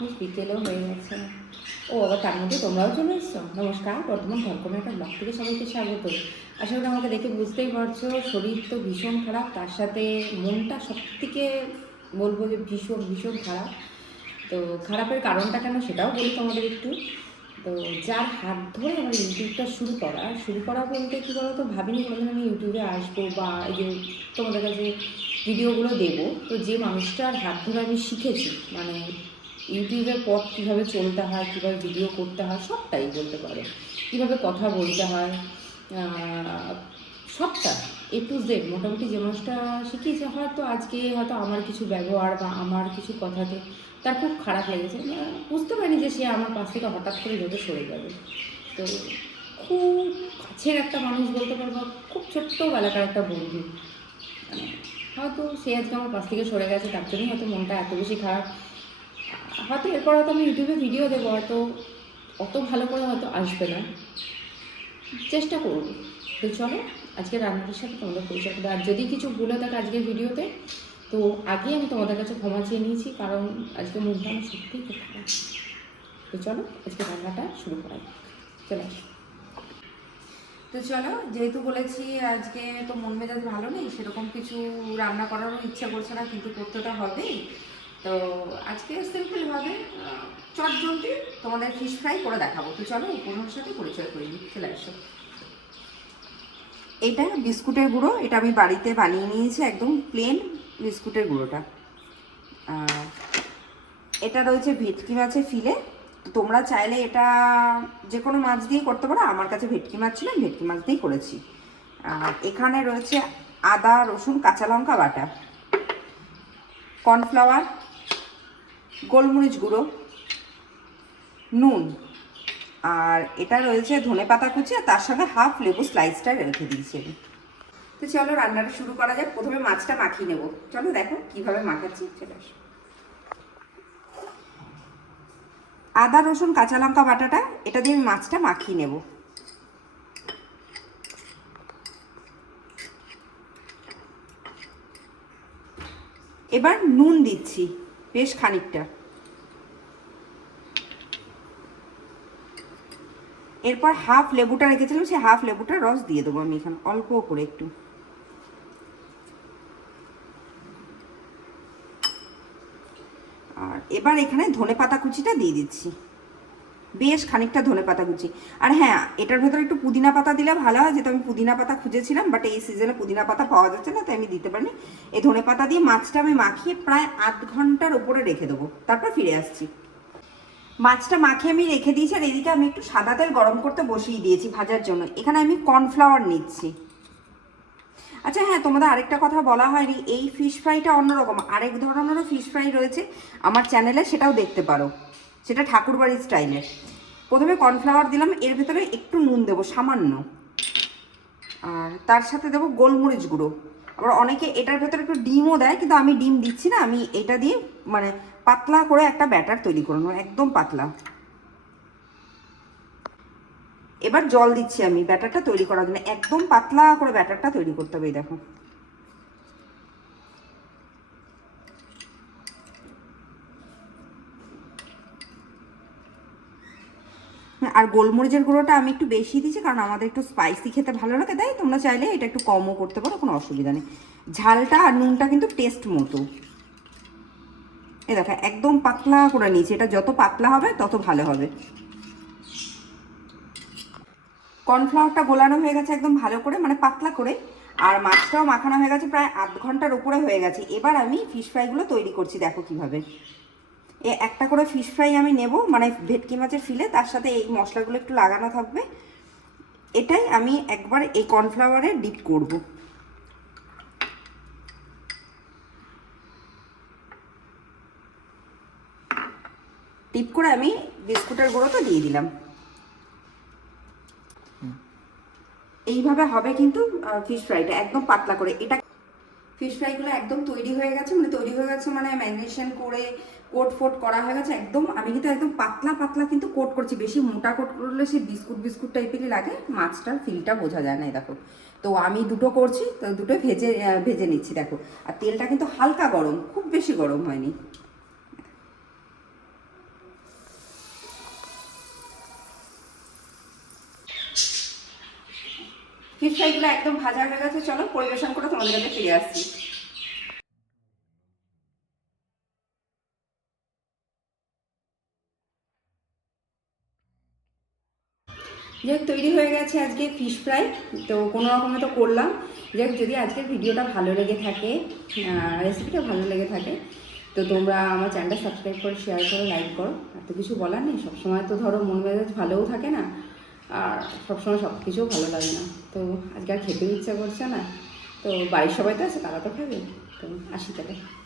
বেশ বিকেলও হয়ে গেছে। ও, আবার তার মধ্যে তোমরাও চলে এসছো? নমস্কার, বর্তমান ধর্মে একটা ব্লগ থেকে সবাইকে স্বাগত। আশা করি আমাকে দেখে বুঝতেই পারছ, শরীর তো ভীষণ খারাপ, তার সাথে মনটা সব থেকে বলব যে ভীষণ ভীষণ খারাপ। তো খারাপের কারণটা কেন সেটাও বলি তোমাদের একটু। তো যার হাত ধরে আমার ইউটিউবটা শুরু করা শুরু করা বলতে কী বলো তো ভাবিনি কোনোদিন আমি ইউটিউবে আসব বা এই যে তোমাদের কাছে ভিডিওগুলো দেবো। তো যে মানুষটার হাত ধরে আমি শিখেছি মানে ইউটিউবের পথ কীভাবে চলতে হয়, কীভাবে ভিডিও করতে হয়, সবটাই বলতে পারো। কীভাবে কথা বলতে হয় সবটা এ টু জেড মোটামুটি যে মানুষটা শিখিয়েছে, হয়তো আজকে হয়তো আমার কিছু ব্যবহার বা আমার কিছু কথাতে তার খুব খারাপ লেগেছে। বুঝতে পারিনি যে সে আমার পাশ থেকে হঠাৎ করে ভেবে সরে যাবে। তো খুব কাছের একটা মানুষ বলতে পারব খুব ছোট্টবেলাকার একটা বন্ধু। মানে হয়তো সে আজকে আমার পাশ থেকে সরে গেছে, তার জন্যই হয়তো মনটা এত বেশি খারাপ। হয়তো এরপর হয়তো আমি ইউটিউবে ভিডিও দেবো, হয়তো অত ভালো করে হয়তো আসবে না। চেষ্টা করব। তো চলো, আজকে রান্নার সাথে তোমাদের পরিচয় করব আর যদি কিছু ভুলে থাকে আজকের ভিডিওতে তো আগে আমি তোমাদের কাছে ক্ষমা চেয়ে নিয়েছি, কারণ আজকে মনটা আমার সত্যিই খুব খারাপ। তো চলো, আজকে রান্নাটা শুরু করা যাক। চলে তো চলো, যেহেতু বলেছি আজকে তো মন মেজাজ ভালো নেই, সেরকম কিছু রান্না করারও ইচ্ছা করছে না, কিন্তু করতে তো হবেই। তো আজকে সিম্পলভাবে চট জলদি তোমাদের ফিশ ফ্রাই করে দেখাবো। তো চলো উপন্যার সাথে পরিচয় করে নিই। চলে আসো। এটা বিস্কুটের গুঁড়ো, এটা আমি বাড়িতে বানিয়ে নিয়েছি একদম প্লেন বিস্কুটের গুঁড়োটা। এটা রয়েছে ভেটকি মাছের ফিলে। তোমরা চাইলে এটা যে কোনো মাছ দিয়ে করতে পারো। আমার কাছে ভেটকি মাছ ছিল, আমি ভেটকি মাছ দিয়েই করেছি। এখানে রয়েছে আদা, রসুন, কাঁচা লঙ্কা বাটা। কর্নফ্লাওয়ার গোলমরিচ গুঁড়ো, নুন, আর এটা রয়েছে ধনে পাতা কুচি, আর তার সঙ্গে হাফ লেবু স্লাইসটা রেখে দিয়েছি তো চলো রান্নাটা শুরু করা যাক, প্রথমে মাছটা মাখিয়ে নেব। চলো দেখো কীভাবে মাখাচ্ছি, চলে আসো। আদা, রসুন, কাঁচা লঙ্কা বাটাটা, এটা দিয়ে আমি মাছটা মাখিয়ে নেব। এবার নুন দিচ্ছি। বেশ খানিকটা। এরপর হাফ লেবুটা রেখেছিলাম, সেই হাফ লেবুটা রস দিয়ে দেবো আমি এখানে, অল্প করে একটু। আর এবার এখানে ধনে পাতা কুচিটা দিয়ে দিচ্ছি। বেশ খানিকটা ধনে পাতা কুচি। আর হ্যাঁ এটার ভেতরে একটু পুদিনা পাতা দিলে ভালো হয়, যেহেতু আমি পুদিনা পাতা খুঁজেছিলাম বাট এই সিজনে পুদিনা পাতা পাওয়া যাচ্ছে না, তাই আমি দিতে পারিনি। এই ধনে পাতা দিয়ে মাছটা আমি মাখিয়ে প্রায় আধ ঘণ্টার ওপরে রেখে দেবো। তারপর ফিরে আসছি। মাছটা মাখিয়ে আমি রেখে দিয়েছি, আর এদিকে আমি একটু সাদা তেল গরম করতে বসিয়ে দিয়েছি ভাজার জন্য। এখানে আমি কর্নফ্লাওয়ার নিচ্ছি। আচ্ছা হ্যাঁ তোমাদের আরেকটা কথা বলা হয়নি। এই ফিশ ফ্রাইটা অন্যরকম। আরেক ধরনেরও ফিশ ফ্রাই রয়েছে। আমার চ্যানেলে সেটাও দেখতে পারো। সেটা ঠাকুরবাড়ির স্টাইলে প্রথমে কর্নফ্লাওয়ার দিলাম, এর ভেতরে একটু নুন দেবো, সামান্য। আর তার সাথে দেবো গোলমরিচ গুঁড়ো। আবার অনেকে এটার ভেতরে একটু ডিমও দেয়, কিন্তু আমি ডিম দিচ্ছি না, আমি এটা দিয়ে মানে পাতলা করে একটা ব্যাটার তৈরি করে নেব একদম পাতলা। এবার জল দিচ্ছি আমি ব্যাটারটা তৈরি করার জন্য, একদম পাতলা করে ব্যাটারটা তৈরি করতে হবে দেখো। আর গোলমরিচের গুঁড়োটা আমি একটু বেশি দিচ্ছি কারণ আমাদের একটু স্পাইসি খেতে ভালো লাগে, তাই তোমরা চাইলে এটা একটু কমও করতে পারো, কোনো অসুবিধা নেই। ঝালটা আর নুনটা কিন্তু টেস্ট মতো। এ দেখো, একদম পাতলা করে নিয়েছি, এটা যত পাতলা হবে তত ভালো হবে। কর্নফ্লাওয়ারটা গোলানো হয়ে গেছে একদম ভালো করে মানে পাতলা করে, আর মাছটাও মাখানো হয়ে গেছে, প্রায় আধ ঘণ্টার উপরে হয়ে গেছে। এবার আমি ফিশ ফ্রাইগুলো তৈরি করছি, দেখো কীভাবে। এ একটা করে ফিশ ফ্রাই আমি নেব মানে ভেটকি মাছের ফিলে তার সাথে এই মশলাগুলো একটু লাগানো থাকবে। এটাই আমি একবার এই কর্নফ্লাওয়ারে ডিপ করব। ডিপ করে আমি বিস্কুটের গুঁড়োটা দিয়ে দিলাম। এইভাবে হবে কিন্তু ফিশ ফ্রাইটা একদম পাতলা করে। এটা ফিশ ফ্রাইগুলো একদম তৈরি হয়ে গেছে মানে তৈরি হয়ে গেছে মানে ম্যারিনেশন করে কোট ফোট করা হয়ে গেছে একদম, আমি কিন্তু একদম পাতলা পাতলা কিন্তু কোট করছি, বেশি মোটা কোট করলে সে বিস্কুট বিস্কুট টাইপেরই লাগে, মাছটার ফিলটা বোঝা যায় না দেখো। তো আমি দুটো করছি, তো দুটো ভেজে ভেজে নিচ্ছি, দেখো। আর তেলটা কিন্তু হালকা গরম, খুব বেশি গরম হয়নি। ফিশ ফ্রাইগুলো একদম ভাজা হয়ে গেছে। চলো পরিবেশন করে তোমাদের কাছে ফিরে আসছি যাই তৈরি হয়ে গেছে আজকে ফিশ ফ্রাই তো কোনো রকমে তো করলাম। যাই যদি আজকের ভিডিওটা ভালো লেগে থাকে রেসিপিটা ভালো লেগে থাকে, তো তোমরা আমার চ্যানেলটা সাবস্ক্রাইব করে শেয়ার করো লাইক করো। আর তো কিছু বলার নেই, সবসময় তো ধরো মন মেজাজ ভালোও থাকে না। আর সবসময় সব কিছু ভালো লাগে না। তো আজকে আর খেতেও ইচ্ছা করছে না। তো বাড়ির সবাই তো আছে, তারা তো খাবে। তো আসি তাহলে।